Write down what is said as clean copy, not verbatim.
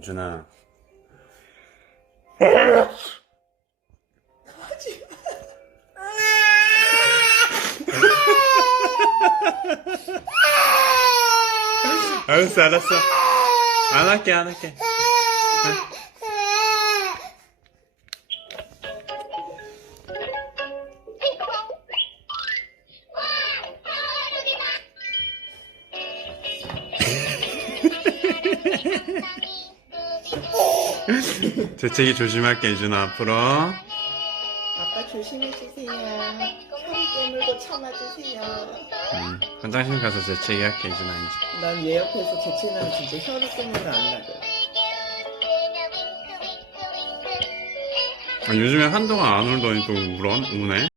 유준아. 알았어, 알았어. 안 할게, 안 할게. 재채기 조심할게, 유준아, 앞으로. 아빠 조심해주세요. 허리 깨물고 참아주세요. 화장실 가서 재채기 할게, 유준아, 이제. 난 얘 옆에서 재채나면 진짜 혀를 깨물어 안 나거든. 요즘에 한동안 안 울더니 또 우네?